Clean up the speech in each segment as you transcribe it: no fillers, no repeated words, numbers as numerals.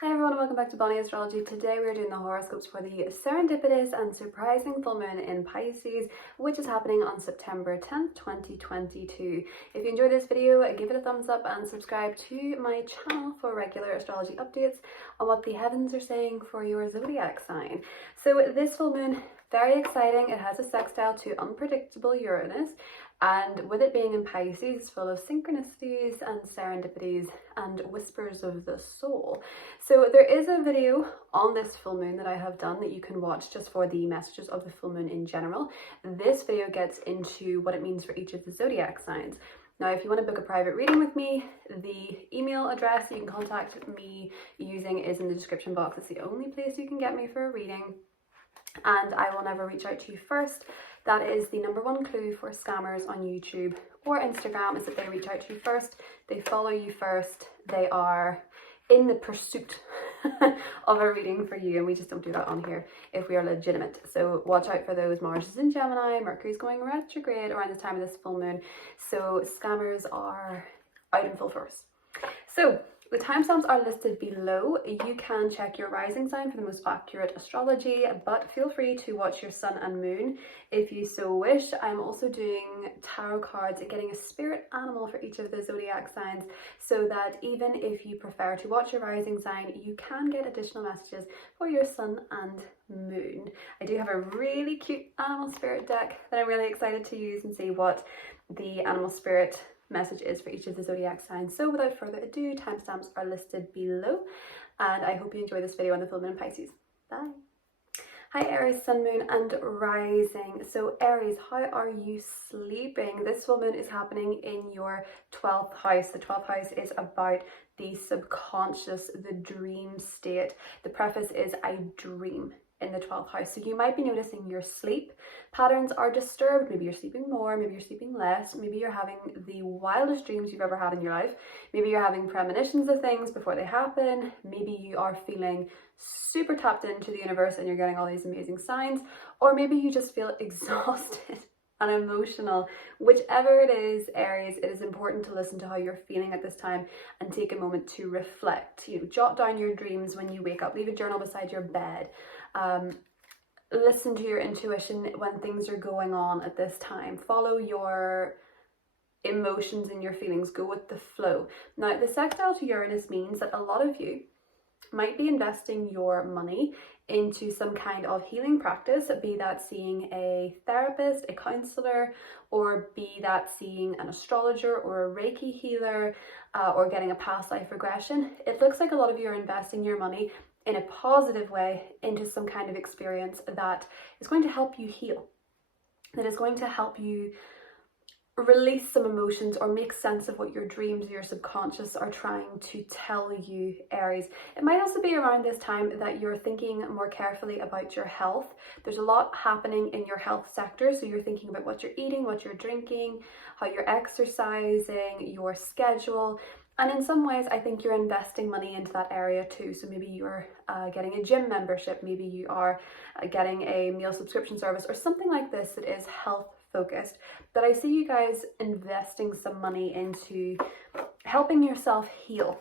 Hi everyone, welcome back to Bonnie Astrology. Today we're doing the horoscopes for the serendipities and surprising full moon in Pisces, which is happening on September 10th, 2022. If you enjoyed this video, give it a thumbs up and subscribe to my channel for regular astrology updates on what the heavens are saying for your zodiac sign. So this full moon, very exciting. It has a sextile to unpredictable Uranus, and with it being in Pisces, it's full of synchronicities and serendipities and whispers of the soul. So there is a video on this full moon that I have done that you can watch just for the messages of the full moon in general. This video gets into what it means for each of the zodiac signs. Now, if you want to book a private reading with me, the email address you can contact me using is in the description box. It's the only place you can get me for a reading, and I will never reach out to you first. That is the number one clue for scammers on YouTube or Instagram, is that they reach out to you first, they follow you first, they are in the pursuit of a reading for you, and we just don't do that on here if we are legitimate. So watch out for those. Mars is in Gemini, Mercury is going retrograde around the time of this full moon, so scammers are out in full force. So the timestamps are listed below. You can check your rising sign for the most accurate astrology, but feel free to watch your sun and moon if you so wish. I'm also doing tarot cards, getting a spirit animal for each of the zodiac signs, so that even if you prefer to watch your rising sign, you can get additional messages for your sun and moon. I do have a really cute animal spirit deck that I'm really excited to use and see what the animal spirit message is for each of the zodiac signs. So without further ado, timestamps are listed below, and I hope you enjoy this video on the full moon in Pisces. Bye. Hi Aries, sun, moon and rising. So Aries, how are you sleeping? This full moon is happening in your 12th house. The 12th house is about the subconscious, the dream state. The preface is I dream in the 12th house. So you might be noticing your sleep patterns are disturbed. Maybe you're sleeping more, maybe you're sleeping less, maybe you're having the wildest dreams you've ever had in your life, maybe you're having premonitions of things before they happen, maybe you are feeling super tapped into the universe and you're getting all these amazing signs, or maybe you just feel exhausted and emotional. Whichever it is, Aries, it is important to listen to how you're feeling at this time and take a moment to reflect. You know, jot down your dreams when you wake up, leave a journal beside your bed. Listen to your intuition when things are going on at this time. Follow your emotions and your feelings, go with the flow. Now, the sextile to Uranus means that a lot of you might be investing your money into some kind of healing practice, be that seeing a therapist, a counselor, or be that seeing an astrologer or a Reiki healer, or getting a past life regression. It looks like a lot of you are investing your money in a positive way into some kind of experience that is going to help you heal, that is going to help you release some emotions or make sense of what your dreams or your subconscious are trying to tell you, Aries. It might also be around this time that you're thinking more carefully about your health. There's a lot happening in your health sector, so you're thinking about what you're eating, what you're drinking, how you're exercising, your schedule. And in some ways, I think you're investing money into that area too. So maybe you're getting a gym membership, maybe you are getting a meal subscription service or something like this that is health focused. But I see you guys investing some money into helping yourself heal.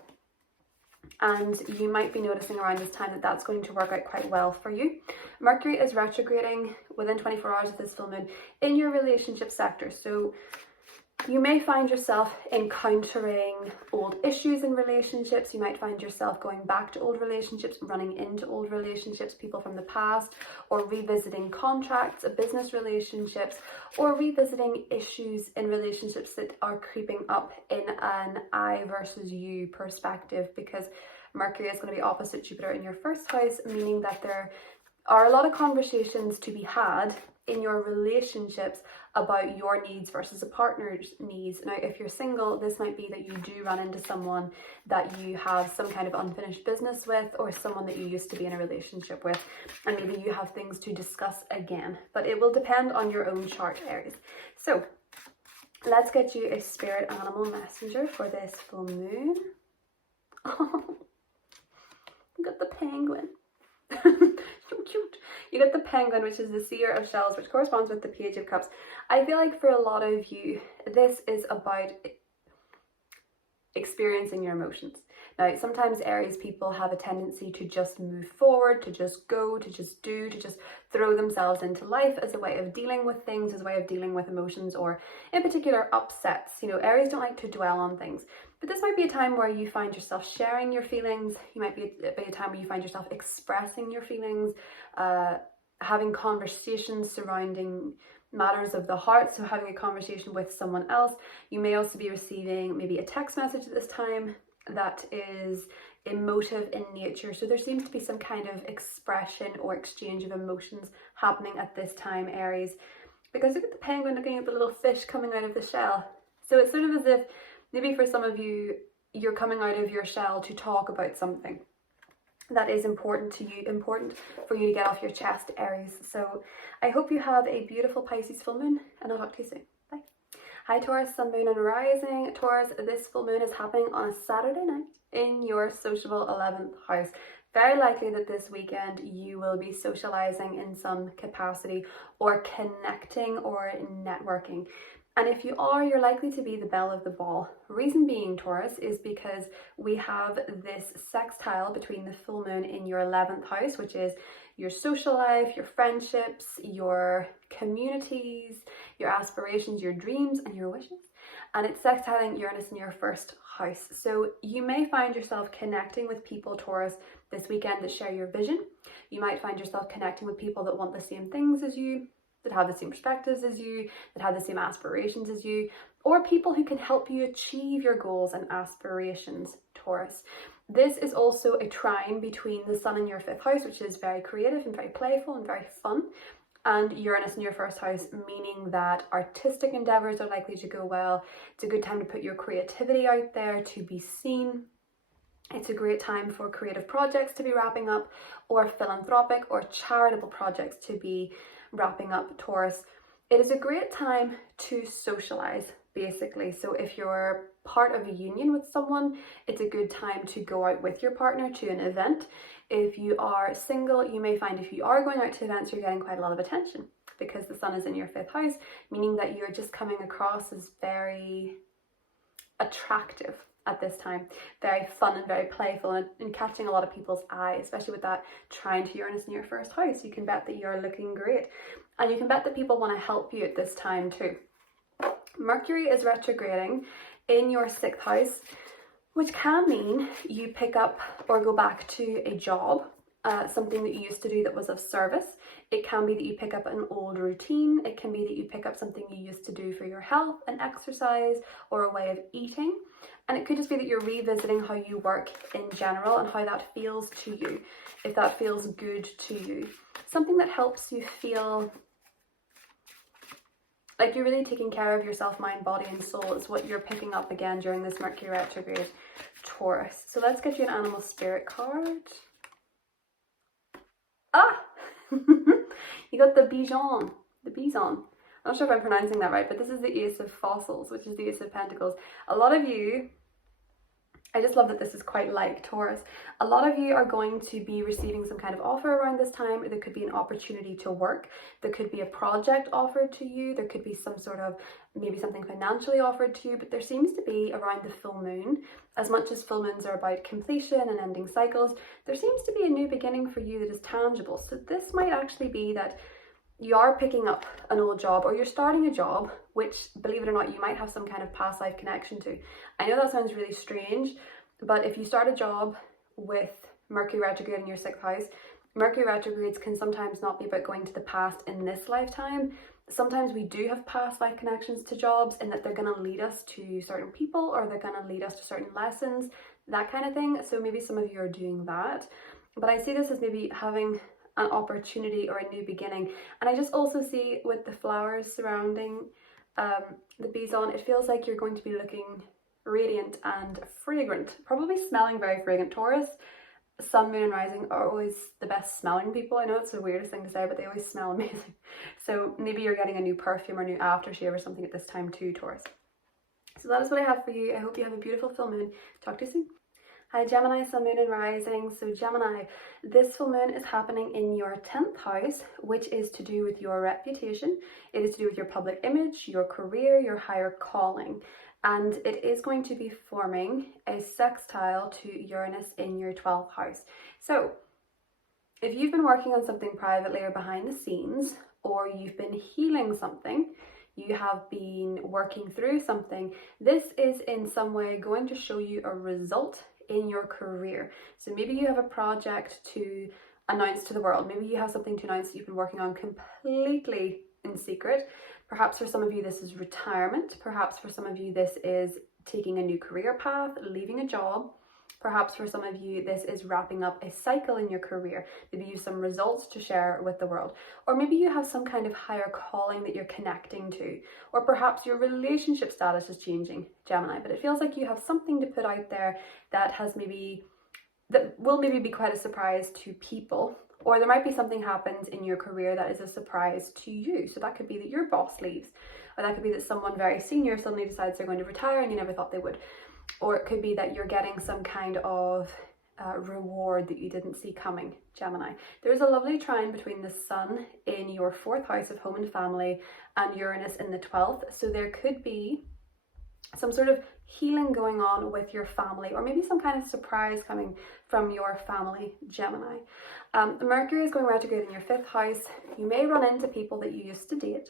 And you might be noticing around this time that that's going to work out quite well for you. Mercury is retrograding within 24 hours of this full moon in your relationship sector. So you may find yourself encountering old issues in relationships. You might find yourself going back to old relationships, running into old relationships, people from the past, or revisiting contracts, business relationships, or revisiting issues in relationships that are creeping up in an I versus you perspective, because Mercury is going to be opposite Jupiter in your first house, meaning that there are a lot of conversations to be had in your relationships about your needs versus a partner's needs. Now, if you're single, this might be that you do run into someone that you have some kind of unfinished business with, or someone that you used to be in a relationship with, and maybe you have things to discuss again. But it will depend on your own chart, Aries. So let's get you a spirit animal messenger for this full moon. Oh, got the penguin. So cute. You get the penguin, which is the seer of shells, which corresponds with the page of cups. I feel like for a lot of you, this is about experiencing your emotions. Now, sometimes Aries people have a tendency to just move forward, to just go, to just do, to just throw themselves into life as a way of dealing with things, as a way of dealing with emotions, or in particular upsets. You know, Aries don't like to dwell on things. But this might be a time where you find yourself sharing your feelings. You might be a time where you find yourself expressing your feelings, having conversations surrounding matters of the heart, so having a conversation with someone else. You may also be receiving maybe a text message at this time that is emotive in nature. So there seems to be some kind of expression or exchange of emotions happening at this time, Aries. Because look at the penguin looking at the little fish coming out of the shell. So it's sort of as if maybe for some of you, you're coming out of your shell to talk about something that is important to you, important for you to get off your chest, Aries. So I hope you have a beautiful Pisces full moon, and I'll talk to you soon. Bye. Hi Taurus, Sun, Moon and Rising. Taurus, this full moon is happening on a Saturday night in your sociable 11th house. Very likely that this weekend you will be socializing in some capacity, or connecting or networking. And if you are, you're likely to be the belle of the ball. Reason being, Taurus, is because we have this sextile between the full moon in your 11th house, which is your social life, your friendships, your communities, your aspirations, your dreams, and your wishes. And it's sextiling Uranus in your first house. So you may find yourself connecting with people, Taurus, this weekend that share your vision. You might find yourself connecting with people that want the same things as you, that have the same perspectives as you, that have the same aspirations as you, or people who can help you achieve your goals and aspirations, Taurus. This is also a trine between the Sun in your 5th house, which is very creative and very playful and very fun, and Uranus in your 1st house, meaning that artistic endeavors are likely to go well. It's a good time to put your creativity out there to be seen. It's a great time for creative projects to be wrapping up, or philanthropic or charitable projects to be wrapping up, Taurus. It is a great time to socialize, basically. So if you're part of a union with someone, it's a good time to go out with your partner to an event. If you are single, you may find if you are going out to events, you're getting quite a lot of attention because the Sun is in your 5th house, meaning that you're just coming across as very attractive at this time, very fun and very playful, and catching a lot of people's eye, especially with that trine to Uranus in your 1st house. You can bet that you're looking great, and you can bet that people want to help you at this time too. Mercury is retrograding in your 6th house, which can mean you pick up or go back to a job, something that you used to do that was of service. It can be that you pick up an old routine. It can be that you pick up something you used to do for your health, an exercise, or a way of eating. And it could just be that you're revisiting how you work in general and how that feels to you, if that feels good to you. Something that helps you feel like you're really taking care of yourself, mind, body and soul is what you're picking up again during this Mercury retrograde, Taurus. So let's get you an animal spirit card. Ah! You got the Bijon. The Bison. I'm not sure if I'm pronouncing that right, but this is the Ace of Fossils, which is the Ace of Pentacles. A lot of you, I just love that this is quite like Taurus. A lot of you are going to be receiving some kind of offer around this time. There could be an opportunity to work. There could be a project offered to you. There could be some sort of, maybe something financially offered to you, but there seems to be around the full moon, as much as full moons are about completion and ending cycles, there seems to be a new beginning for you that is tangible. So this might actually be that you are picking up an old job, or you're starting a job, which, believe it or not, you might have some kind of past life connection to. I know that sounds really strange, but if you start a job with Mercury retrograde in your 6th house, Mercury retrogrades can sometimes not be about going to the past in this lifetime. Sometimes we do have past life connections to jobs, in that they're going to lead us to certain people, or they're going to lead us to certain lessons, that kind of thing. So maybe some of you are doing that. But I see this as maybe having an opportunity or a new beginning. And I just also see with the flowers surrounding the Bison, it feels like you're going to be looking radiant and fragrant, probably smelling very fragrant. Taurus, Sun, Moon and Rising are always the best smelling people. I know it's the weirdest thing to say, but they always smell amazing. So maybe you're getting a new perfume or new aftershave or something at this time too, Taurus. So that is what I have for you. I hope you have a beautiful full moon. Talk to you soon. Hi Gemini, Sun, Moon and Rising. So Gemini, this full moon is happening in your 10th house, which is to do with your reputation. It is to do with your public image, your career, your higher calling. and it is going to be forming a sextile to Uranus in your 12th house. So if you've been working on something privately or behind the scenes, or you've been healing something, you have been working through something, this is in some way going to show you a result in your career. So maybe you have a project to announce to the world. Maybe you have something to announce that you've been working on completely in secret. Perhaps for some of you this is retirement. Perhaps for some of you this is taking a new career path, leaving a job. Perhaps for some of you this is wrapping up a cycle in your career. Maybe you have some results to share with the world. Or maybe you have some kind of higher calling that you're connecting to. Or perhaps your relationship status is changing, Gemini. But it feels like you have something to put out there that will maybe be quite a surprise to people. Or there might be something happens in your career that is a surprise to you. So that could be that your boss leaves. Or that could be that someone very senior suddenly decides they're going to retire and you never thought they would. Or it could be that you're getting some kind of reward that you didn't see coming, Gemini. There's a lovely trine between the Sun in your 4th house of home and family and Uranus in the 12th. So there could be some sort of healing going on with your family, or maybe some kind of surprise coming from your family, Gemini. Mercury is going retrograde in your 5th house. You may run into people that you used to date.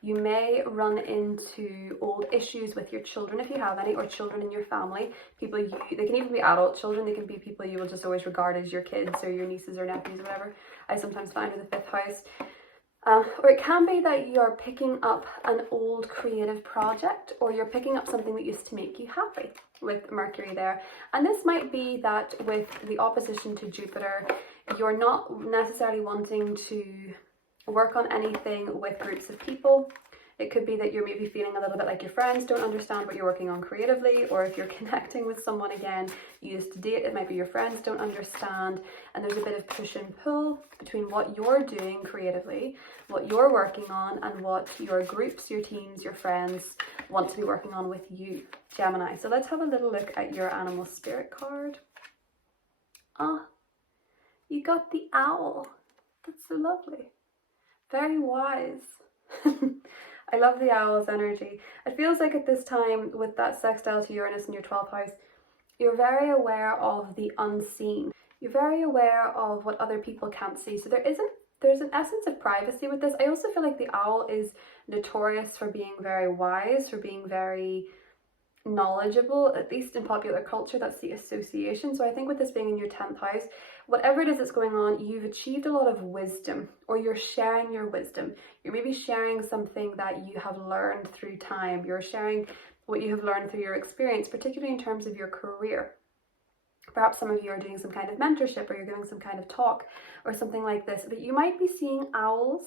You may run into old issues with your children if you have any, or children in your family. They can even be adult children, they can be people you will just always regard as your kids or your nieces or nephews or whatever. I sometimes find in the 5th house. Or it can be that you're picking up an old creative project, or you're picking up something that used to make you happy with Mercury there. And this might be that with the opposition to Jupiter, you're not necessarily wanting to work on anything with groups of people. It could be that you're maybe feeling a little bit like your friends don't understand what you're working on creatively, or if you're connecting with someone again you used to date, it might be your friends don't understand, and there's a bit of push and pull between what you're doing creatively, what you're working on, and what your groups, your teams, your friends want to be working on with you, Gemini. So let's have a little look at your animal spirit card. You got the owl. That's so lovely. Very wise. I love the owl's energy. It feels like at this time, with that sextile to Uranus in your 12th house, you're very aware of the unseen. You're very aware of what other people can't see. So there's an essence of privacy with this. I also feel like the owl is notorious for being very wise, for being very knowledgeable, at least in popular culture. That's the association. So I think with this being in your 10th house, whatever it is that's going on, you've achieved a lot of wisdom, or you're sharing your wisdom. You're maybe sharing something that you have learned through time. You're sharing what you have learned through your experience, particularly in terms of your career. Perhaps some of you are doing some kind of mentorship, or you're giving some kind of talk or something like this, but you might be seeing owls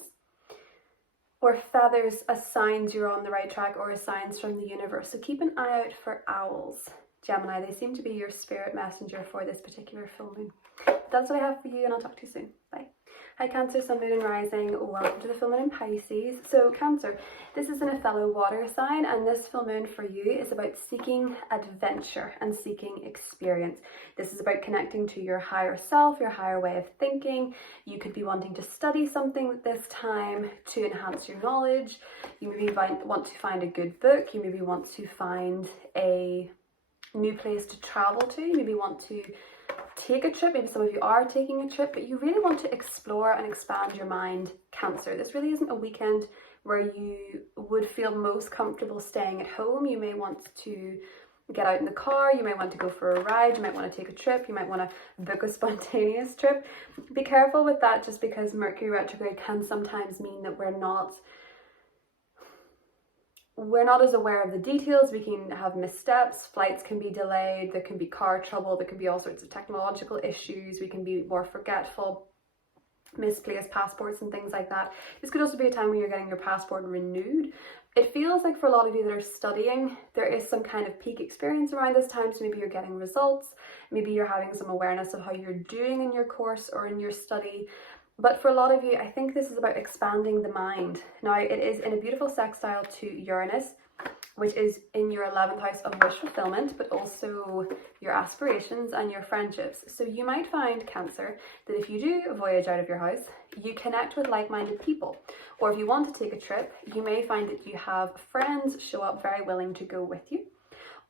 or feathers as signs you're on the right track, or as signs from the universe. So keep an eye out for owls, Gemini. They seem to be your spirit messenger for this particular full moon. That's what I have for you, and I'll talk to you soon. Bye. Hi Cancer, Sun, Moon and Rising. Welcome to the full moon in Pisces. So Cancer, this is in a fellow water sign, and this full moon for you is about seeking adventure and seeking experience. This is about connecting to your higher self, your higher way of thinking. You could be wanting to study something this time to enhance your knowledge. You maybe want to find a good book. You maybe want to find a new place to travel to. You maybe want to take a trip. Maybe some of you are taking a trip, but you really want to explore and expand your mind, Cancer. This really isn't a weekend where you would feel most comfortable staying at home. You may want to get out in the car, you might want to go for a ride, you might want to take a trip, you might want to book a spontaneous trip. Be careful with that, just because Mercury retrograde can sometimes mean that we're not as aware of the details. We can have missteps, flights can be delayed, there can be car trouble, there can be all sorts of technological issues, we can be more forgetful, misplaced passports and things like that. This could also be a time when you're getting your passport renewed. It feels like for a lot of you that are studying, there is some kind of peak experience around this time, so maybe you're getting results, maybe you're having some awareness of how you're doing in your course or in your study. But for a lot of you, I think this is about expanding the mind. Now, it is in a beautiful sextile to Uranus, which is in your 11th house of wish fulfillment, but also your aspirations and your friendships. So you might find, Cancer, that if you do voyage out of your house, you connect with like-minded people. Or if you want to take a trip, you may find that you have friends show up very willing to go with you.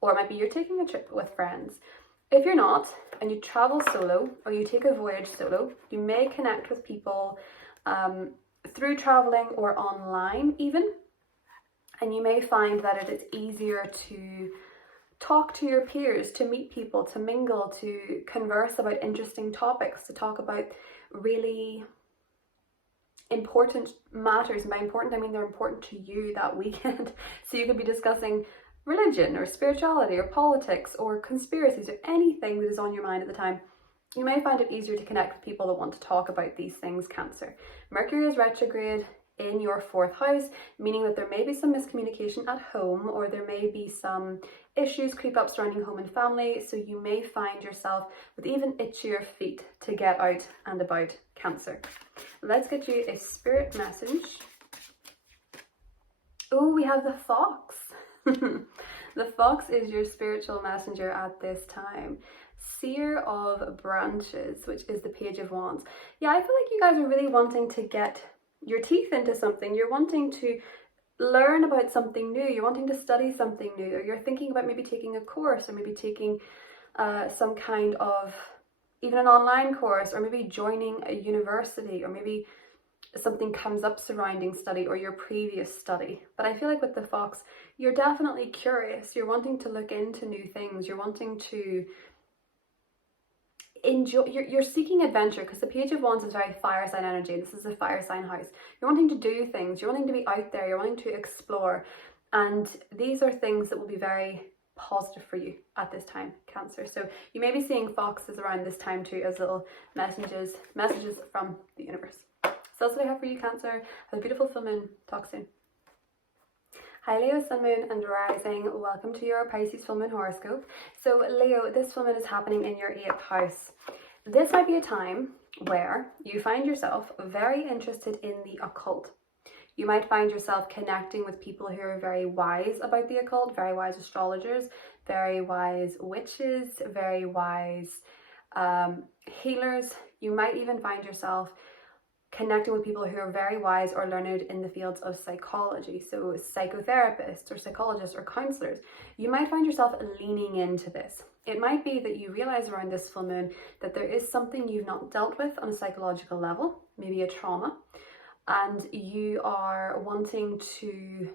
or it might be you're taking a trip with friends. If you're not, and you travel solo or you take a voyage solo, you may connect with people through traveling or online even, and you may find that it is easier to talk to your peers, to meet people, to mingle, to converse about interesting topics, to talk about really important matters. And by important, I mean they're important to you that weekend. So you could be discussing religion or spirituality or politics or conspiracies or anything that is on your mind at the time. You may find it easier to connect with people that want to talk about these things, Cancer. Mercury is retrograde in your 4th house, meaning that there may be some miscommunication at home, or there may be some issues creep up surrounding home and family, so you may find yourself with even itchier feet to get out and about, Cancer. Let's get you a spirit message. Oh, we have the fox. The fox is your spiritual messenger at this time. Seer of branches, which is the Page of Wands. Yeah, I feel like you guys are really wanting to get your teeth into something. You're wanting to learn about something new. You're wanting to study something new. Or you're thinking about maybe taking a course, or maybe taking some kind of, even an online course, or maybe joining a university, or maybe something comes up surrounding study or your previous study. But I feel like with the fox, you're definitely curious. You're wanting to look into new things. You're wanting to enjoy, you're seeking adventure, because the Page of Wands is very fire sign energy. This is a fire sign house. You're wanting to do things. You're wanting to be out there. You're wanting to explore. And these are things that will be very positive for you at this time, Cancer. So you may be seeing foxes around this time too as little messages from the universe. So that's what I have for you, Cancer. Have a beautiful full moon. Talk soon. Hi Leo, Sun, Moon and Rising. Welcome to your Pisces full moon horoscope. So Leo, this full moon is happening in your 8th house. This might be a time where you find yourself very interested in the occult. You might find yourself connecting with people who are very wise about the occult, very wise astrologers, very wise witches, very wise healers. You might even find yourself connecting with people who are very wise or learned in the fields of psychology, so psychotherapists or psychologists or counselors. You might find yourself leaning into this. It might be that you realize around this full moon that there is something you've not dealt with on a psychological level, maybe a trauma, and you are wanting to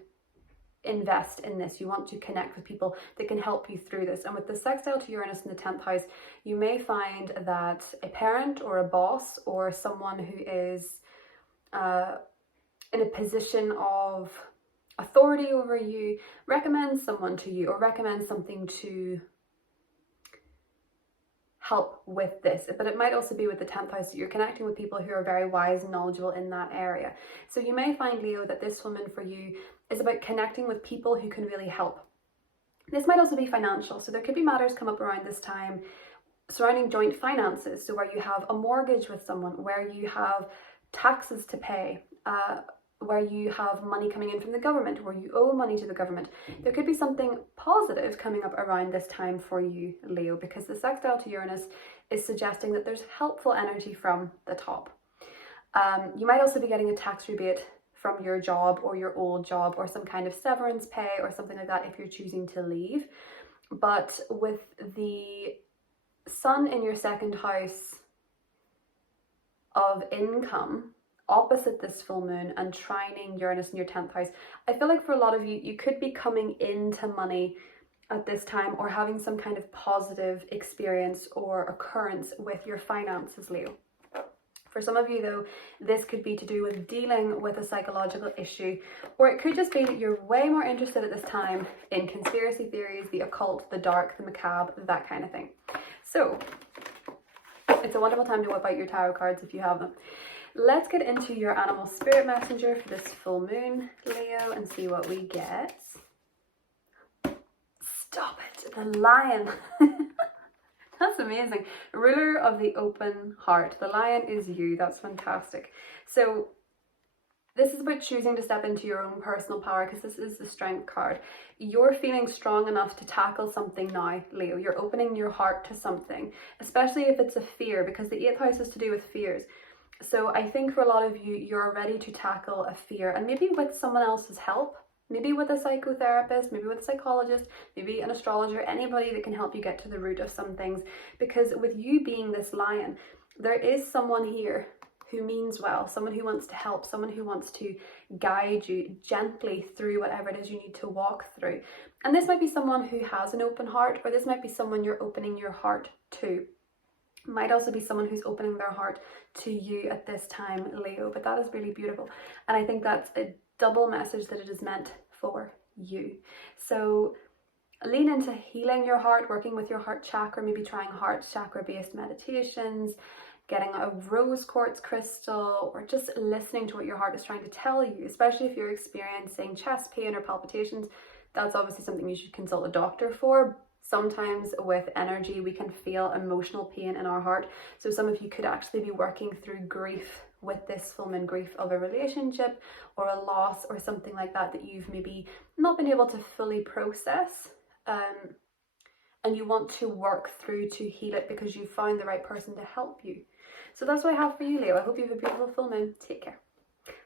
invest in this. You want to connect with people that can help you through this. And with the sextile to Uranus in the 10th house, you may find that a parent or a boss or someone who is in a position of authority over you recommends someone to you, or recommends something to help with this. But it might also be with the 10th house that you're connecting with people who are very wise and knowledgeable in that area. So you may find, Leo, that this woman for you is about connecting with people who can really help. This might also be financial. So there could be matters come up around this time surrounding joint finances. So where you have a mortgage with someone, where you have taxes to pay, where you have money coming in from the government, where you owe money to the government. There could be something positive coming up around this time for you, Leo, because the sextile to Uranus is suggesting that there's helpful energy from the top. You might also be getting a tax rebate from your job or your old job, or some kind of severance pay or something like that if you're choosing to leave. But with the sun in your 2nd house of income opposite this full moon and trining Uranus in your 10th house, I feel like for a lot of you, you could be coming into money at this time, or having some kind of positive experience or occurrence with your finances, Leo. For some of you though, this could be to do with dealing with a psychological issue, or it could just be that you're way more interested at this time in conspiracy theories, the occult, the dark, the macabre, that kind of thing. So it's a wonderful time to whip out your tarot cards if you have them. Let's get into your animal spirit messenger for this full moon, Leo, and see what we get. Stop it, the lion. That's amazing. Ruler of the open heart. The lion is you. That's fantastic. So this is about choosing to step into your own personal power, because this is the strength card. You're feeling strong enough to tackle something now, Leo. You're opening your heart to something, especially if it's a fear, because the 8th house is to do with fears. So I think for a lot of you, you're ready to tackle a fear, and maybe with someone else's help. Maybe with a psychotherapist, maybe with a psychologist, maybe an astrologer, anybody that can help you get to the root of some things. Because with you being this lion, there is someone here who means well, someone who wants to help, someone who wants to guide you gently through whatever it is you need to walk through. And this might be someone who has an open heart, or this might be someone you're opening your heart to. Might also be someone who's opening their heart to you at this time, Leo, but that is really beautiful. And I think that's a double message that it is meant for you. So lean into healing your heart, working with your heart chakra, maybe trying heart chakra based meditations, getting a rose quartz crystal, or just listening to what your heart is trying to tell you, especially if you're experiencing chest pain or palpitations. That's obviously something you should consult a doctor for. Sometimes with energy, we can feel emotional pain in our heart. So some of you could actually be working through grief with this full moon, grief of a relationship or a loss or something like that that you've maybe not been able to fully process. And you want to work through to heal it because you found the right person to help you. So that's what I have for you, Leo. I hope you have a beautiful full moon. Take care.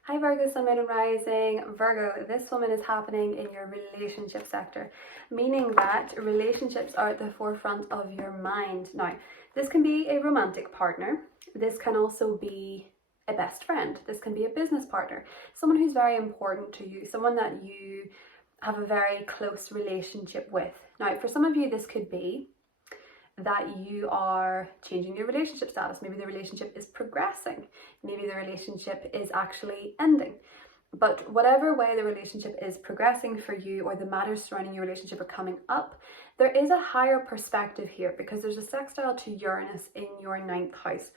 Hi Virgo, Sun, Moon and Rising. Virgo, this full moon is happening in your relationship sector, meaning that relationships are at the forefront of your mind. Now, this can be a romantic partner. This can also be a best friend. This can be a business partner, someone who's very important to you, someone that you have a very close relationship with. Now, for some of you, this could be that you are changing your relationship status. Maybe the relationship is progressing. Maybe the relationship is actually ending. But whatever way the relationship is progressing for you, or the matters surrounding your relationship are coming up, there is a higher perspective here because there's a sextile to Uranus in your 9th house,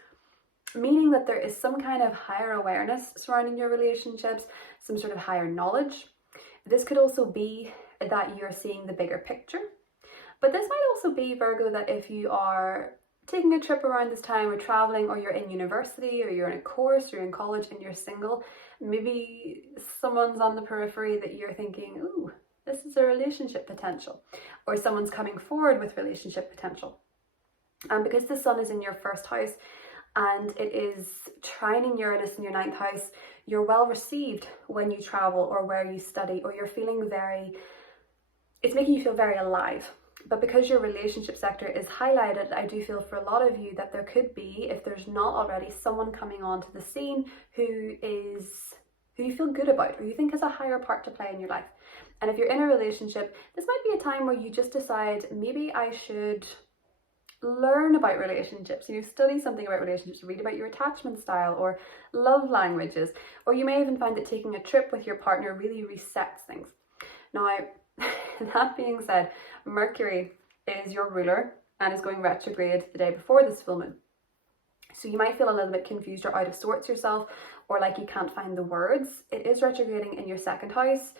meaning that there is some kind of higher awareness surrounding your relationships, some sort of higher knowledge. This could also be that you're seeing the bigger picture. But this might also be, Virgo, that if you are taking a trip around this time, or traveling, or you're in university, or you're in a course, or you're in college and you're single, maybe someone's on the periphery that you're thinking, ooh, this is a relationship potential, or someone's coming forward with relationship potential. And because the sun is in your 1st house and it is trining Uranus in your 9th house, you're well received when you travel or where you study, or you're feeling it's making you feel very alive. But because your relationship sector is highlighted, I do feel for a lot of you that there could be, if there's not already, someone coming onto the scene who you feel good about, or you think has a higher part to play in your life. And if you're in a relationship, this might be a time where you just decide, maybe I should learn about relationships. You study something about relationships, read about your attachment style or love languages, or you may even find that taking a trip with your partner really resets things. Now, that being said, Mercury is your ruler and is going retrograde the day before this full moon. So you might feel a little bit confused or out of sorts yourself, or like you can't find the words. It is retrograding in your 2nd house,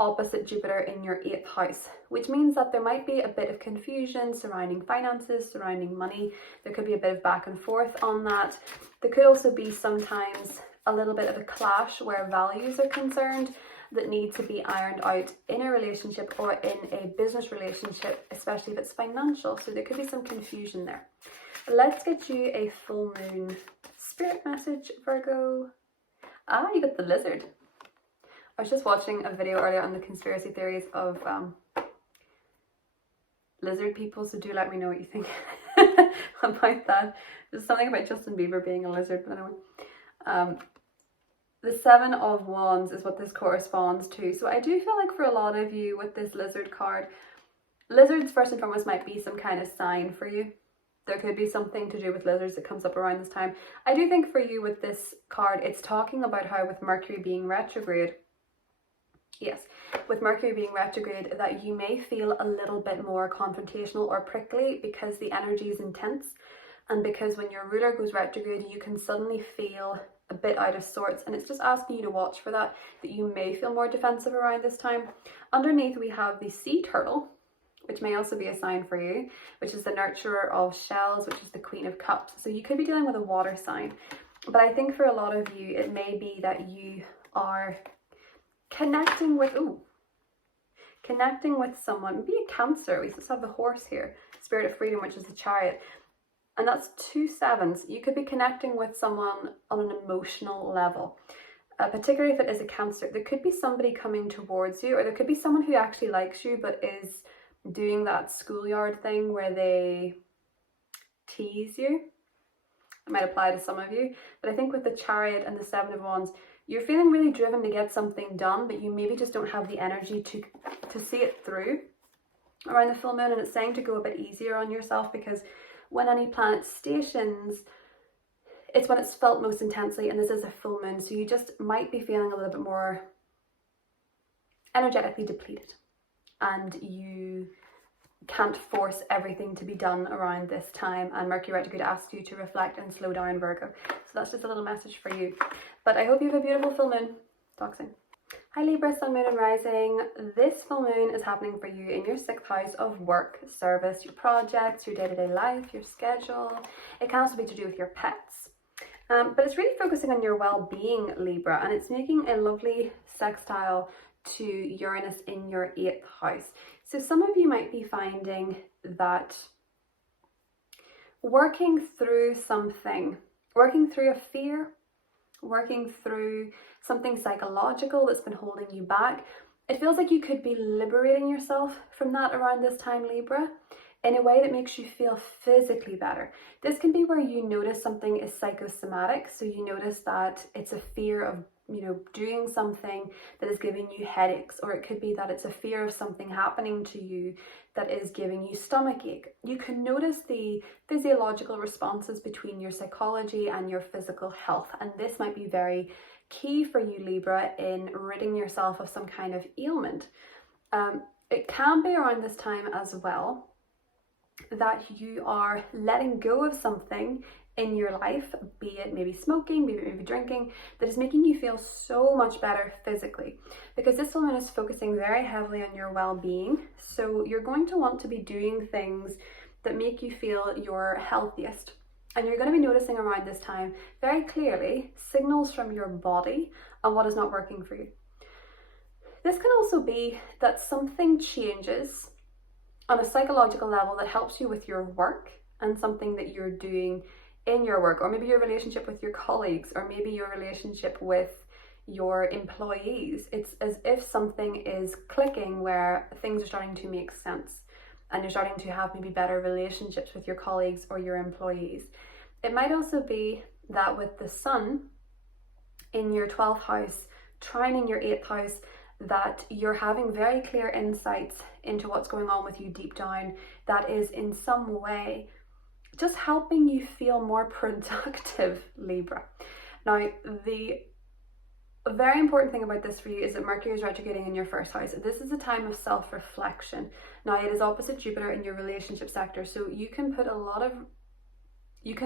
opposite Jupiter in your 8th house, which means that there might be a bit of confusion surrounding finances, surrounding money. There could be a bit of back and forth on that. There could also be sometimes a little bit of a clash where values are concerned that need to be ironed out in a relationship or in a business relationship, especially if it's financial. So there could be some confusion there. Let's get you a full moon spirit message, Virgo. Ah, you got the lizard. I was just watching a video earlier on the conspiracy theories of lizard people, so do let me know what you think about that. There's something about Justin Bieber being a lizard, but anyway. The 7 of Wands is what this corresponds to. So I do feel like for a lot of you with this lizard card, lizards first and foremost might be some kind of sign for you. There could be something to do with lizards that comes up around this time. I do think for you with this card, it's talking about how with Mercury being retrograde, yes, with Mercury being retrograde, that you may feel a little bit more confrontational or prickly because the energy is intense. And because when your ruler goes retrograde, you can suddenly feel a bit out of sorts, and it's just asking you to watch for that you may feel more defensive around this time. Underneath we have the sea turtle, which may also be a sign for you, which is the nurturer of shells, which is the Queen of Cups. So you could be dealing with a water sign, but I think for a lot of you it may be that you are connecting with someone, maybe a Cancer. We just have the horse here, Spirit of Freedom, which is the Chariot. And that's 2 sevens. You could be connecting with someone on an emotional level. particularly if it is a Cancer. There could be somebody coming towards you, or there could be someone who actually likes you but is doing that schoolyard thing where they tease you. It might apply to some of you, but I think with the Chariot and the Seven of Wands, you're feeling really driven to get something done, but you maybe just don't have the energy to see it through around the full moon. And it's saying to go a bit easier on yourself, because when any planet stations, it's when it's felt most intensely, and this is a full moon, so you just might be feeling a little bit more energetically depleted, and you can't force everything to be done around this time, and Mercury retrograde asks you to reflect and slow down, Virgo. So that's just a little message for you. But I hope you have a beautiful full moon. Talk soon. Hi Libra, Sun, Moon and Rising. This full moon is happening for you in your 6th house of work, service, your projects, your day-to-day life, your schedule. It can also be to do with your pets. But it's really focusing on your well-being, Libra, and it's making a lovely sextile to Uranus in your 8th house. So some of you might be finding that working through something, working through a fear, working through something psychological that's been holding you back, it feels like you could be liberating yourself from that around this time, Libra, in a way that makes you feel physically better. This can be where you notice something is psychosomatic, so you notice that it's a fear of doing something that is giving you headaches, or it could be that it's a fear of something happening to you that is giving you stomach ache. You can notice the physiological responses between your psychology and your physical health, and this might be very key for you, Libra, in ridding yourself of some kind of ailment. It can be around this time as well that you are letting go of something in your life, be it maybe smoking, maybe drinking, that is making you feel so much better physically, because this full moon is focusing very heavily on your well-being. So you're going to want to be doing things that make you feel your healthiest, and you're going to be noticing around this time very clearly signals from your body on what is not working for you. This can also be that something changes on a psychological level that helps you with your work and something that you're doing in your work, or maybe your relationship with your colleagues, or maybe your relationship with your employees. It's as if something is clicking where things are starting to make sense, and you're starting to have maybe better relationships with your colleagues or your employees. It might also be that with the sun in your 12th house trining your 8th house, that you're having very clear insights into what's going on with you deep down that is in some way just helping you feel more productive, Libra. Now, the very important thing about this for you is that Mercury is retrograding in your 1st house. This is a time of self-reflection. Now, it is opposite Jupiter in your relationship sector, so you can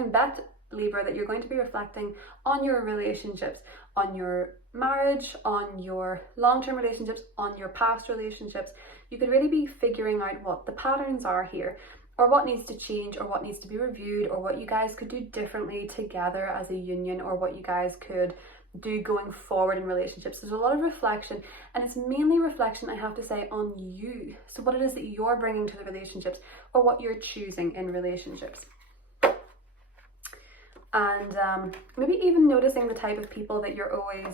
bet, Libra, that you're going to be reflecting on your relationships, on your marriage, on your long-term relationships, on your past relationships. You could really be figuring out what the patterns are here, or what needs to change, or what needs to be reviewed, or what you guys could do differently together as a union, or what you guys could do going forward in relationships. There's a lot of reflection, and it's mainly reflection, I have to say, on you. So what it is that you're bringing to the relationships, or what you're choosing in relationships. And maybe even noticing the type of people that you're always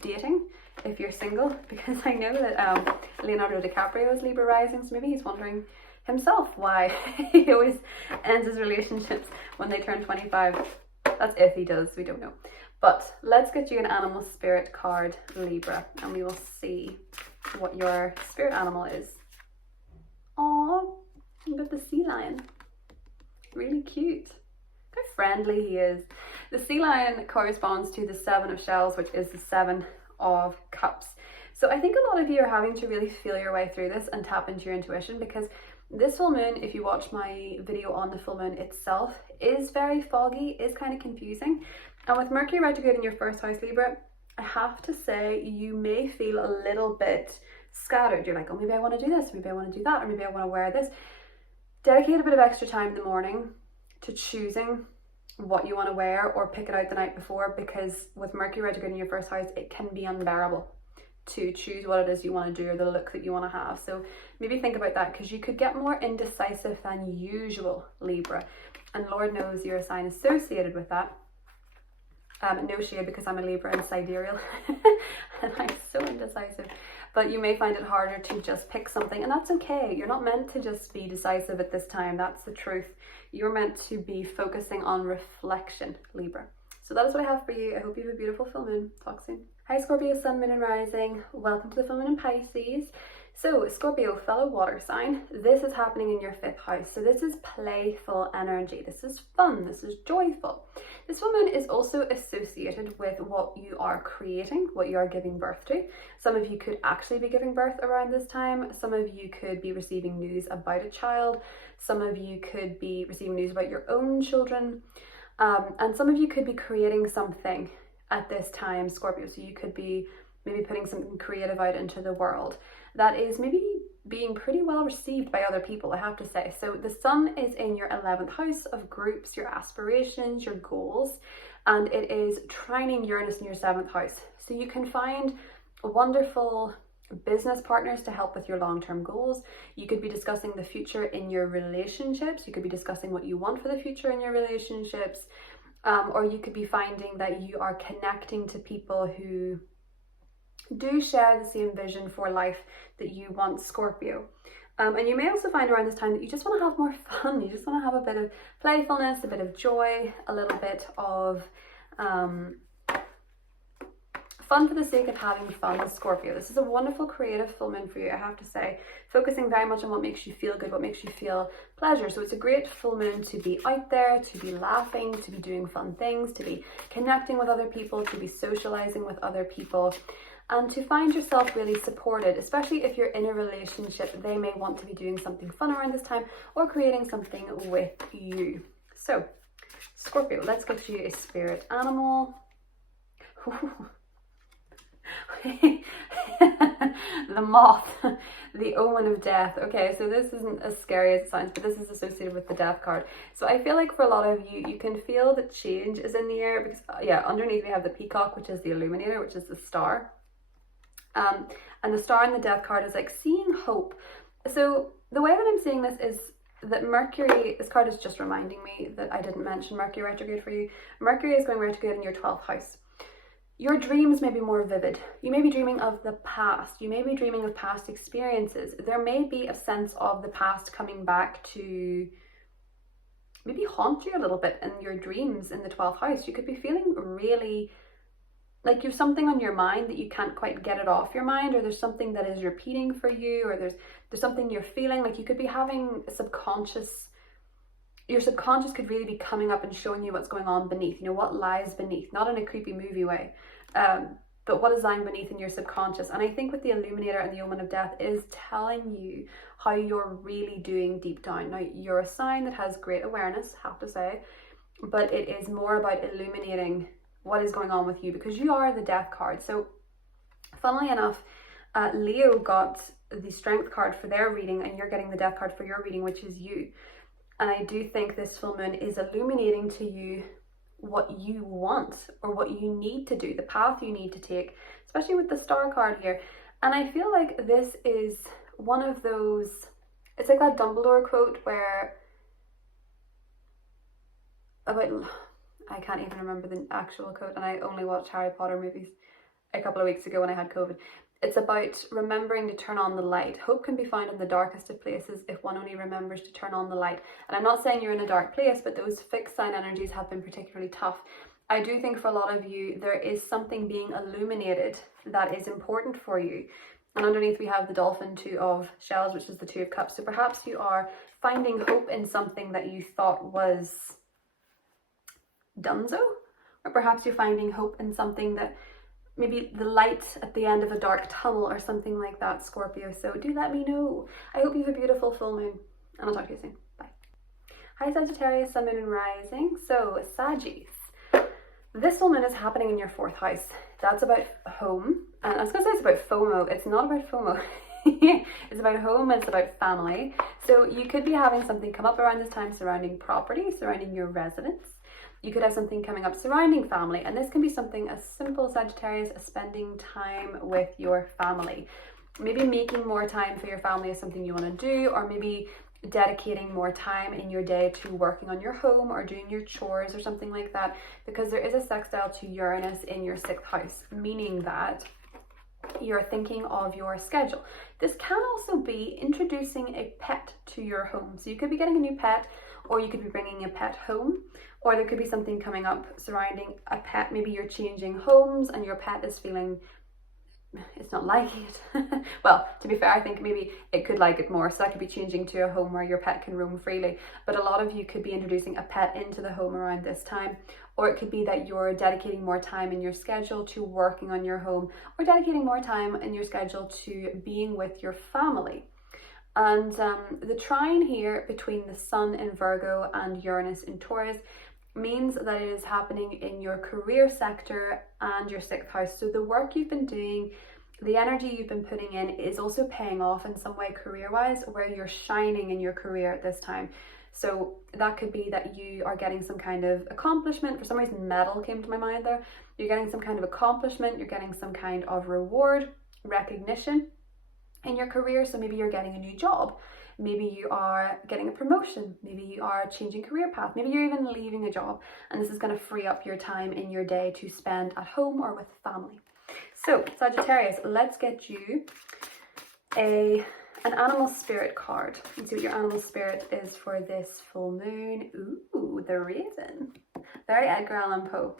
dating if you're single, because I know that Leonardo DiCaprio is Libra rising, so maybe he's wondering himself why he always ends his relationships when they turn 25. That's if he does, we don't know. But let's get you an animal spirit card, Libra, and we will see what your spirit animal is. Aww, look at the sea lion. Really cute. How friendly he is. The sea lion corresponds to the 7 of shells, which is the 7 of cups. So I think a lot of you are having to really feel your way through this and tap into your intuition, because this full moon, if you watch my video on the full moon itself, is very foggy, is kind of confusing. And with Mercury retrograde in your 1st house, Libra, I have to say you may feel a little bit scattered. You're like, oh, maybe I want to do this, maybe I want to do that, or maybe I want to wear this. Dedicate a bit of extra time in the morning to choosing what you want to wear, or pick it out the night before, because with Mercury retrograde in your 1st house, it can be unbearable to choose what it is you want to do, or the look that you want to have. So maybe think about that, because you could get more indecisive than usual, Libra, and Lord knows you're a sign associated with that. No shade, because I'm a Libra and sidereal and I'm so indecisive. But you may find it harder to just pick something, and that's okay. You're not meant to just be decisive at this time. That's the truth. You're meant to be focusing on reflection, Libra. So that is what I have for you. I hope you have a beautiful full moon. Talk soon. Hi Scorpio, Sun, Moon and Rising. Welcome to the full moon in Pisces. So Scorpio, fellow water sign, this is happening in your 5th house. So this is playful energy. This is fun. This is joyful. This full moon is also associated with what you are creating, what you are giving birth to. Some of you could actually be giving birth around this time. Some of you could be receiving news about a child. Some of you could be receiving news about your own children. And some of you could be creating something at this time, Scorpio. So you could be maybe putting something creative out into the world that is maybe being pretty well received by other people, I have to say. So the sun is in your 11th house of groups, your aspirations, your goals, and it is trining Uranus in your 7th house. So you can find wonderful business partners to help with your long-term goals. You could be discussing the future in your relationships. You could be discussing what you want for the future in your relationships. Or you could be finding that you are connecting to people who do share the same vision for life that you want, Scorpio. And you may also find around this time that you just want to have more fun. You just want to have a bit of playfulness, a bit of joy, a little bit of fun for the sake of having fun, Scorpio. This is a wonderful creative full moon for you, I have to say, focusing very much on what makes you feel good, what makes you feel pleasure. So it's a great full moon to be out there, to be laughing, to be doing fun things, to be connecting with other people, to be socializing with other people, and to find yourself really supported, especially if you're in a relationship. They may want to be doing something fun around this time or creating something with you. So, Scorpio, let's get you a spirit animal. The moth, the omen of death. Okay, so this isn't as scary as it sounds, but this is associated with the death card. So I feel like for a lot of you, you can feel that change is in the air because, yeah, underneath we have the peacock, which is the illuminator, which is the star. And the star in the death card is like seeing hope. So the way that I'm seeing this is that Mercury, this card is just reminding me that I didn't mention Mercury retrograde for you. Mercury is going retrograde in your 12th house. Your dreams may be more vivid. You may be dreaming of the past. You may be dreaming of past experiences. There may be a sense of the past coming back to maybe haunt you a little bit in your dreams in the 12th house. You could be feeling really like you have something on your mind that you can't quite get it off your mind, or there's something that is repeating for you, or there's something you're feeling like you could be having a subconscious. Your subconscious could really be coming up and showing you what's going on beneath, you know, what lies beneath, not in a creepy movie way, but what is lying beneath in your subconscious. And I think with the illuminator and the omen of death, it is telling you how you're really doing deep down. Now, you're a sign that has great awareness, I have to say, but it is more about illuminating what is going on with you because you are the death card. So funnily enough, Leo got the strength card for their reading and you're getting the death card for your reading, which is you. And I do think this full moon is illuminating to you what you want or what you need to do, the path you need to take, especially with the star card here. And I feel like this is one of those, it's like that Dumbledore quote where, about, I can't even remember the actual quote, and I only watched Harry Potter movies a couple of weeks ago when I had COVID. It's about remembering to turn on the light. Hope can be found in the darkest of places if one only remembers to turn on the light. And I'm not saying you're in a dark place, but those fixed sign energies have been particularly tough. I do think for a lot of you, there is something being illuminated that is important for you. And underneath we have the dolphin, 2 of shells, which is the 2 of cups. So perhaps you are finding hope in something that you thought was donezo, or perhaps you're finding hope in something that maybe the light at the end of a dark tunnel or something like that, Scorpio. So do let me know. I hope you have a beautiful full moon, and I'll talk to you soon. Bye. Hi Sagittarius, Sun, Moon and Rising. So Saggies, this full moon is happening in your 4th house. That's about home, and I was going to say it's about FOMO. It's not about FOMO. It's about home and it's about family. So you could be having something come up around this time surrounding property, surrounding your residence. You could have something coming up surrounding family, and this can be something as simple, Sagittarius, as spending time with your family. Maybe making more time for your family is something you want to do, or maybe dedicating more time in your day to working on your home or doing your chores or something like that, because there is a sextile to Uranus in your 6th house, meaning that you're thinking of your schedule. This can also be introducing a pet to your home. So you could be getting a new pet, or you could be bringing a pet home, or there could be something coming up surrounding a pet. Maybe you're changing homes and your pet is feeling it's not liking it. Well, to be fair, I think maybe it could like it more. So that could be changing to a home where your pet can roam freely. But a lot of you could be introducing a pet into the home around this time. Or it could be that you're dedicating more time in your schedule to working on your home, or dedicating more time in your schedule to being with your family. And the trine here between the Sun in Virgo and Uranus in Taurus means that it is happening in your career sector and your 6th house. So the work you've been doing, the energy you've been putting in is also paying off in some way career-wise, where you're shining in your career at this time. So that could be that you are getting some kind of accomplishment. For some reason, medal came to my mind there. You're getting some kind of accomplishment, you're getting some kind of reward, recognition in your career. So maybe you're getting a new job. Maybe you are getting a promotion, maybe you are changing career path, maybe you're even leaving a job, and this is going to free up your time in your day to spend at home or with family. So Sagittarius, let's get you an animal spirit card and see what your animal spirit is for this full moon. Ooh, the raven. Very Edgar Allan Poe.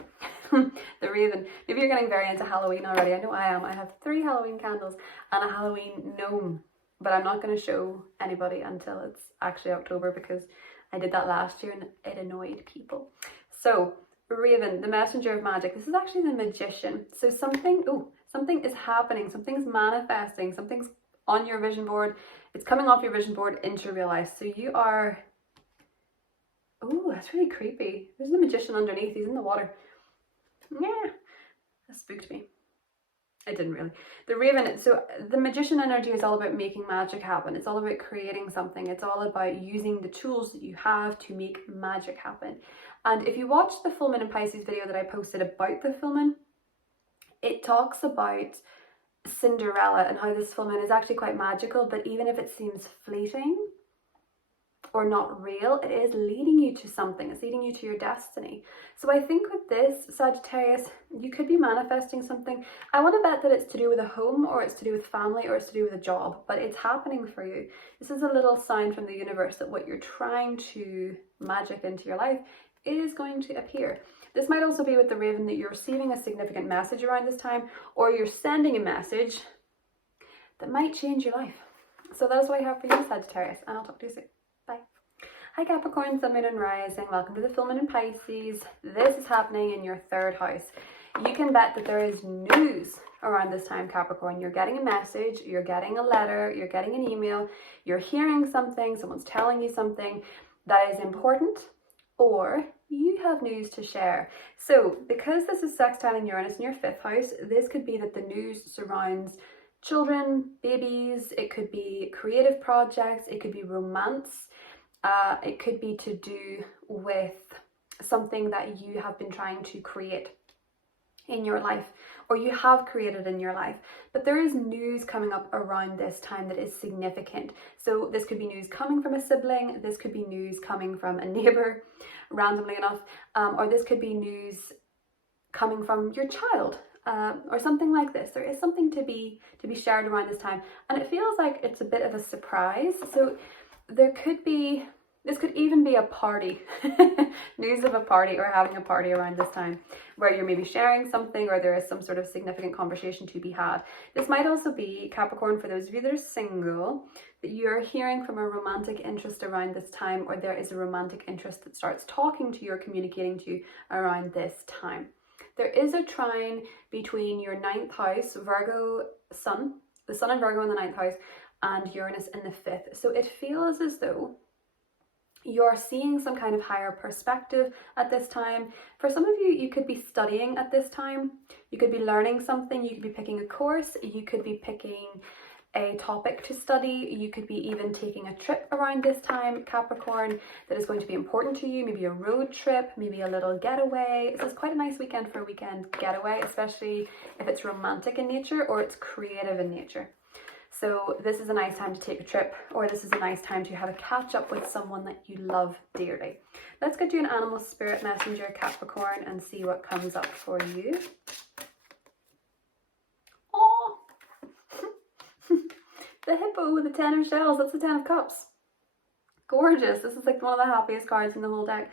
The raven. Maybe you're getting very into Halloween already. I know I am. I have 3 Halloween candles and a Halloween gnome. But I'm not going to show anybody until it's actually October, because I did that last year and it annoyed people. So Raven, the messenger of magic. This is actually the magician. So something is happening. Something's manifesting. Something's on your vision board. It's coming off your vision board into real life. So you are, oh, that's really creepy. There's the magician underneath. He's in the water. Yeah, that spooked me. It didn't really. The raven, so the magician energy is all about making magic happen. It's all about creating something. It's all about using the tools that you have to make magic happen. And if you watch the full moon in Pisces video that I posted about the full moon, it talks about Cinderella and how this full moon is actually quite magical, but even if it seems fleeting or not real, it is leading you to something. It's leading you to your destiny. So I think with this, Sagittarius, you could be manifesting something. I want to bet that it's to do with a home, or it's to do with family, or it's to do with a job, but it's happening for you. This is a little sign from the universe that what you're trying to magic into your life is going to appear. This might also be with the raven, that you're receiving a significant message around this time, or you're sending a message that might change your life. So that is what I have for you, Sagittarius, and I'll talk to you soon. Bye. Hi Capricorn, Sun, Moon and Rising. Welcome to the full moon in Pisces. This is happening in your 3rd house. You can bet that there is news around this time, Capricorn. You're getting a message, you're getting a letter, you're getting an email, you're hearing something, someone's telling you something that is important, or you have news to share. So because this is sextiling Uranus in your 5th house, this could be that the news surrounds children, babies, it could be creative projects, it could be romance, it could be to do with something that you have been trying to create in your life, or you have created in your life. But there is news coming up around this time that is significant. So this could be news coming from a sibling, this could be news coming from a neighbor, randomly enough, or this could be news coming from your child, or something like this. There is something to be shared around this time, and it feels like it's a bit of a surprise. So there could be, this could even be a party, news of a party, or having a party around this time where you're maybe sharing something, or there is some sort of significant conversation to be had. This might also be, Capricorn, for those of you that are single, that you're hearing from a romantic interest around this time, or there is a romantic interest that starts talking to you or communicating to you around this time. There is a trine between your 9th house, Virgo Sun, the Sun and Virgo in the 9th house, and Uranus in the 5th. So it feels as though you're seeing some kind of higher perspective at this time. For some of you, you could be studying at this time. You could be learning something. You could be picking a course. You could be picking a topic to study. You could be even taking a trip around this time, Capricorn, that is going to be important to you. Maybe a road trip, maybe a little getaway. This is quite a nice weekend for a weekend getaway, especially if it's romantic in nature or it's creative in nature. So this is a nice time to take a trip, or this is a nice time to have a catch up with someone that you love dearly. Let's get you an animal spirit messenger, Capricorn, and see what comes up for you. Oh, the hippo with the 10 of shells, that's the 10 of cups. Gorgeous. This is like one of the happiest cards in the whole deck.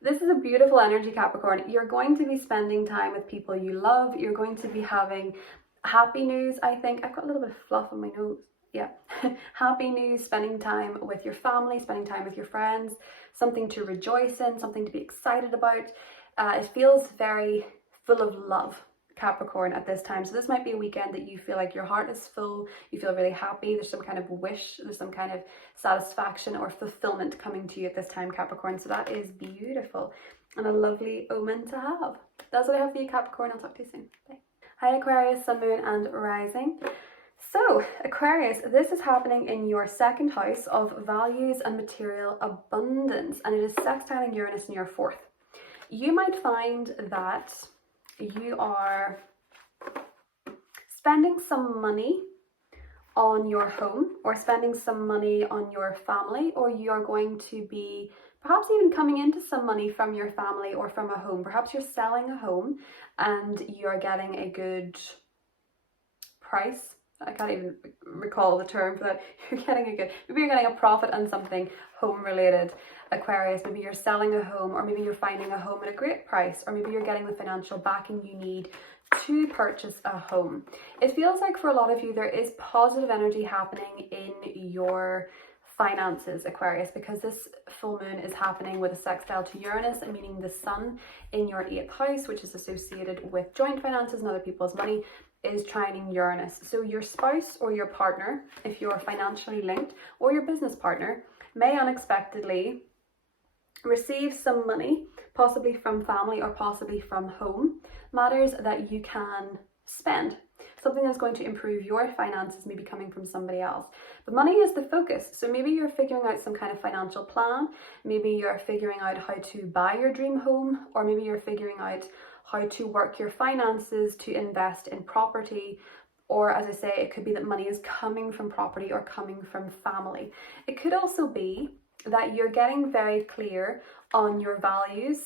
This is a beautiful energy, Capricorn. You're going to be spending time with people you love. You're going to be having happy news, I think. I've got a little bit of fluff on my nose. Yeah. Happy news, spending time with your family, spending time with your friends, something to rejoice in, something to be excited about. It feels very full of love, Capricorn, at this time. So this might be a weekend that you feel like your heart is full, you feel really happy, there's some kind of wish, there's some kind of satisfaction or fulfillment coming to you at this time, Capricorn. So that is beautiful and a lovely omen to have. That's what I have for you, Capricorn. I'll talk to you soon. Bye. Hi Aquarius, Sun, Moon and Rising. So Aquarius, this is happening in your second house of values and material abundance, and it is sextiling Uranus in your fourth. You might find that you are spending some money on your home, or spending some money on your family, or you are going to be perhaps even coming into some money from your family or from a home. Perhaps you're selling a home and you're getting a good price. I can't even recall the term for that. Maybe you're getting a profit on something home related, Aquarius. Maybe you're selling a home, or maybe you're finding a home at a great price, or maybe you're getting the financial backing you need to purchase a home. It feels like for a lot of you there is positive energy happening in your finances, Aquarius, because this full moon is happening with a sextile to Uranus, and meaning the sun in your 8th house, which is associated with joint finances and other people's money, is trining Uranus. So your spouse or your partner, if you're financially linked, or your business partner, may unexpectedly receive some money, possibly from family or possibly from home matters, that you can spend. Something that's going to improve your finances may be coming from somebody else. But money is the focus. So maybe you're figuring out some kind of financial plan. Maybe you're figuring out how to buy your dream home, or maybe you're figuring out how to work your finances to invest in property. Or as I say, it could be that money is coming from property or coming from family. It could also be that you're getting very clear on your values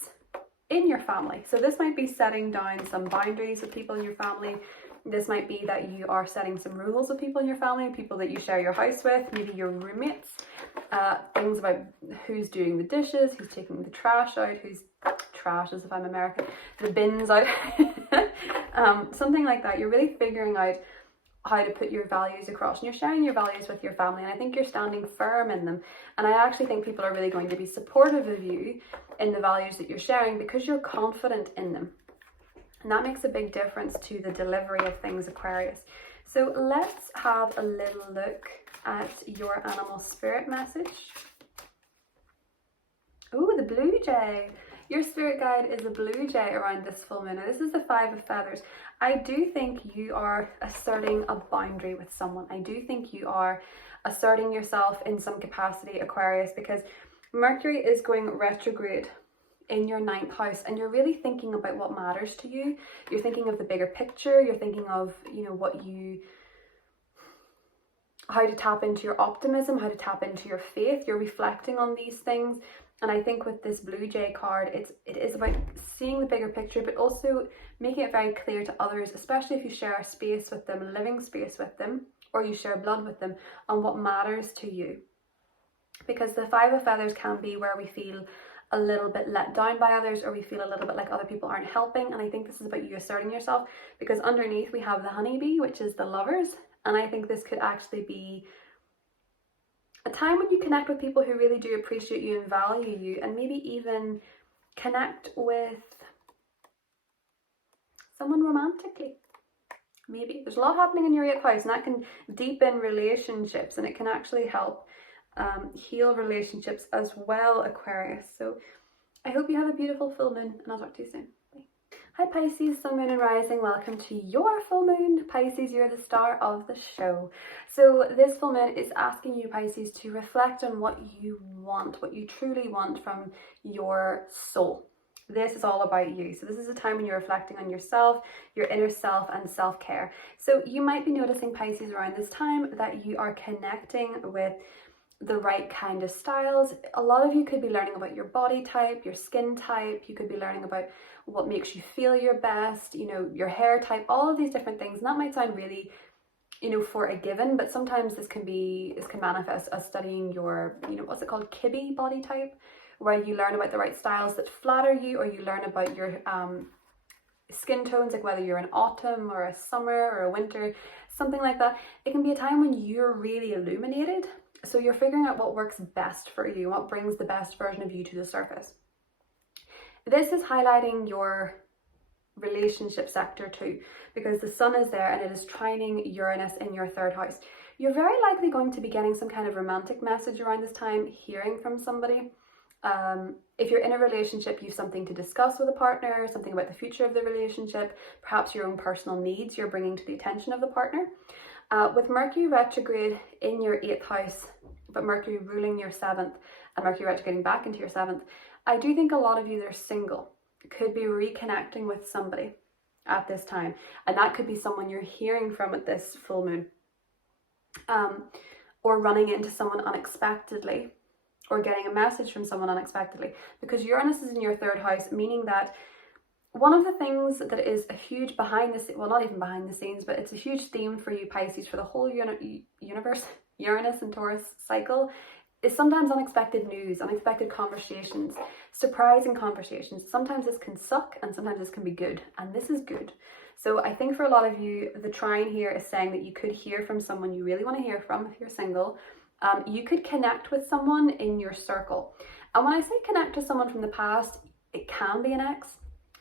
in your family. So this might be setting down some boundaries with people in your family. This might be that you are setting some rules with people in your family, people that you share your house with, maybe your roommates, things about who's doing the dishes, who's taking the trash out, who's trash as if I'm American, the bins out, something like that. You're really figuring out how to put your values across, and you're sharing your values with your family, and I think you're standing firm in them. And I actually think people are really going to be supportive of you in the values that you're sharing because you're confident in them. And that makes a big difference to the delivery of things, Aquarius. So let's have a little look at your animal spirit message. Oh, the blue jay. Your spirit guide is a blue jay around this full moon. Now, this is the 5 of feathers. I do think you are asserting a boundary with someone. I do think you are asserting yourself in some capacity, Aquarius, because Mercury is going retrograde in your 9th house, and you're really thinking about what matters to you. You're thinking of the bigger picture. You're thinking of, how to tap into your optimism, how to tap into your faith. You're reflecting on these things. And I think with this blue jay card, it is about seeing the bigger picture, but also making it very clear to others, especially if you share a space with them, a living space with them, or you share blood with them, on what matters to you. Because the 5 of feathers can be where we feel a little bit let down by others, or we feel a little bit like other people aren't helping. And I think this is about you asserting yourself, because underneath we have the honeybee, which is the lovers. And I think this could actually be a time when you connect with people who really do appreciate you and value you, and maybe even connect with someone romantically. Maybe there's a lot happening in your 8th house, and that can deepen relationships, and it can actually help heal relationships as well, Aquarius. So I hope you have a beautiful full moon, and I'll talk to you soon. Bye. Hi Pisces, Sun, Moon and Rising. Welcome to your full moon. Pisces, you're the star of the show. So this full moon is asking you, Pisces, to reflect on what you want, what you truly want from your soul. This is all about you. So this is a time when you're reflecting on yourself, your inner self, and self-care. So you might be noticing, Pisces, around this time that you are connecting with the right kind of styles. A lot of you could be learning about your body type, your skin type. You could be learning about what makes you feel your best, you know, your hair type, all of these different things. And that might sound really, you know, for a given, but sometimes this can manifest as studying your, you know, what's it called, Kibbe body type, where you learn about the right styles that flatter you, or you learn about your skin tones, like whether you're an autumn or a summer or a winter, something like that. It can be a time when you're really illuminated. So you're figuring out what works best for you, what brings the best version of you to the surface. This is highlighting your relationship sector too, because the sun is there and it is trining Uranus in your 3rd house. You're very likely going to be getting some kind of romantic message around this time, hearing from somebody. If you're in a relationship, you have something to discuss with a partner, something about the future of the relationship, perhaps your own personal needs you're bringing to the attention of the partner. With Mercury retrograde in your 8th house, but Mercury ruling your 7th and Mercury retrograding back into your 7th, I do think a lot of you that are single could be reconnecting with somebody at this time. And that could be someone you're hearing from at this full moon. Or running into someone unexpectedly, or getting a message from someone unexpectedly, because Uranus is in your 3rd house, meaning that one of the things that is a huge behind the scenes, well, not even behind the scenes, but it's a huge theme for you, Pisces, for the whole universe, Uranus and Taurus cycle, is sometimes unexpected news, unexpected conversations, surprising conversations. Sometimes this can suck and sometimes this can be good, and this is good. So I think for a lot of you, the trine here is saying that you could hear from someone you really want to hear from if you're single. You could connect with someone in your circle. And when I say connect with someone from the past, it can be an ex.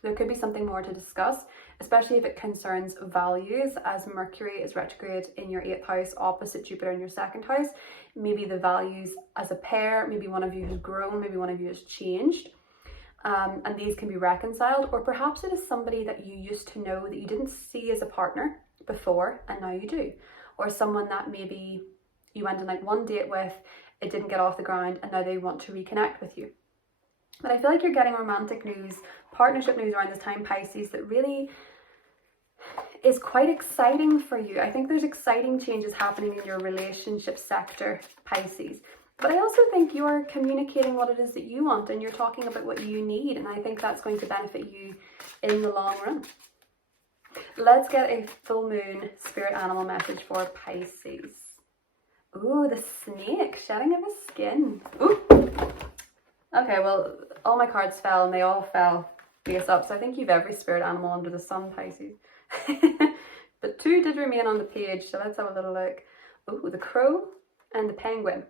There could be something more to discuss, especially if it concerns values, as Mercury is retrograde in your 8th house opposite Jupiter in your 2nd house. Maybe the values as a pair, maybe one of you has grown, maybe one of you has changed. And these can be reconciled, or perhaps it is somebody that you used to know that you didn't see as a partner before and now you do. Or someone that maybe you went on like one date with, it didn't get off the ground, and now they want to reconnect with you. But I feel like you're getting romantic news, partnership news around this time, Pisces, that really is quite exciting for you. I think there's exciting changes happening in your relationship sector, Pisces. But I also think you're communicating what it is that you want, and you're talking about what you need, and I think that's going to benefit you in the long run. Let's get a full moon spirit animal message for Pisces. Ooh, the snake shedding of his skin. Ooh. Okay, well, all my cards fell and they all fell face up, so I think you've every spirit animal under the sun, Pisces. But 2 did remain on the page, so let's have a little look. Ooh, the crow and the penguin.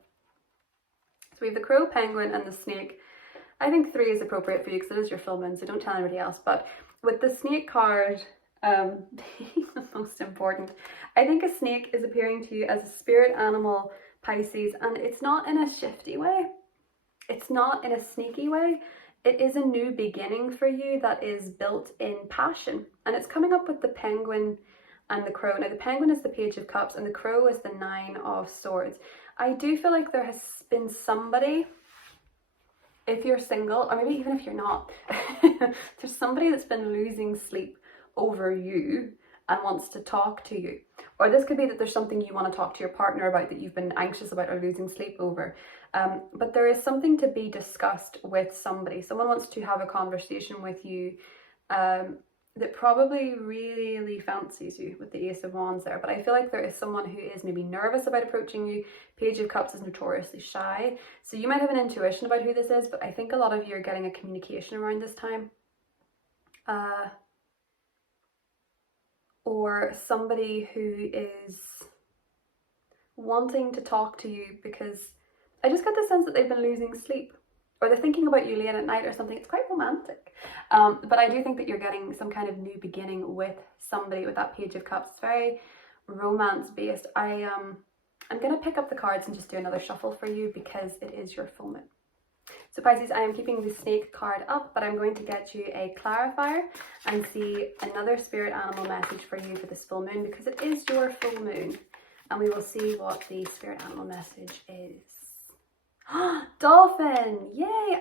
So we have the crow, penguin, and the snake. I think 3 is appropriate for you because it is your full moon, so don't tell anybody else. But with the snake card being the most important, I think a snake is appearing to you as a spirit animal, Pisces, and it's not in a shifty way. It's not in a sneaky way. It is a new beginning for you that is built in passion. And it's coming up with the penguin and the crow. Now, the penguin is the Page of Cups and the crow is the 9 of Swords. I do feel like there has been somebody, if you're single, or maybe even if you're not, there's somebody that's been losing sleep over you and wants to talk to you. Or this could be that there's something you want to talk to your partner about that you've been anxious about or losing sleep over. But there is something to be discussed with somebody. Someone wants to have a conversation with you that probably really fancies you with the Ace of Wands there. But I feel like there is someone who is maybe nervous about approaching you. Page of Cups is notoriously shy. So you might have an intuition about who this is, but I think a lot of you are getting a communication around this time. Or somebody who is wanting to talk to you because I just get the sense that they've been losing sleep, or they're thinking about you late at night or something. It's quite romantic. But I do think that you're getting some kind of new beginning with somebody with that Page of Cups. It's very romance based. I'm going to pick up the cards and just do another shuffle for you because it is your full moon. So Pisces, I am keeping the snake card up, but I'm going to get you a clarifier and see another spirit animal message for you for this full moon because it is your full moon. And we will see what the spirit animal message is. Dolphin, yay!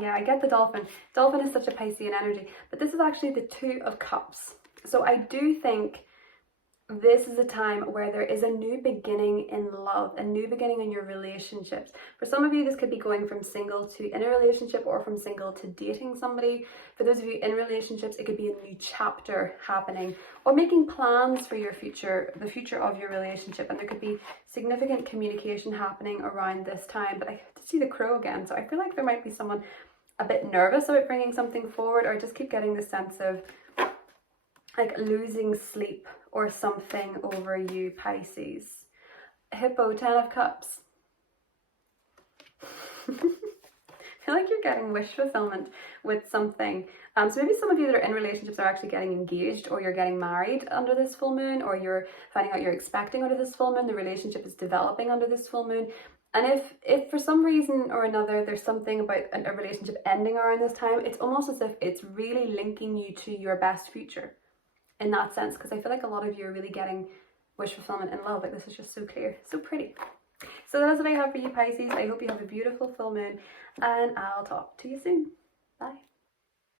Yeah, I get the dolphin. Dolphin is such a Piscean energy, but this is actually the Two of Cups. So I do think this is a time where there is a new beginning in love, a new beginning in your relationships. For some of you, this could be going from single to in a relationship, or from single to dating somebody. For those of you in relationships, it could be a new chapter happening, or making plans for your future, the future of your relationship. And there could be significant communication happening around this time. But I get to see the crow again, so I feel like there might be someone a bit nervous about bringing something forward, or I just keep getting the sense of like losing sleep or something over you, Pisces. Hippo, 10 of Cups. I feel like you're getting wish fulfillment with something. So maybe some of you that are in relationships are actually getting engaged, or you're getting married under this full moon, or you're finding out you're expecting under this full moon. The relationship is developing under this full moon. And if for some reason or another there's something about a relationship ending around this time, it's almost as if it's really linking you to your best future in that sense, because I feel like a lot of you are really getting wish fulfillment in love. Like, this is just so clear, so pretty. So that's what I have for you, Pisces. I hope you have a beautiful full moon, and I'll talk to you soon. Bye.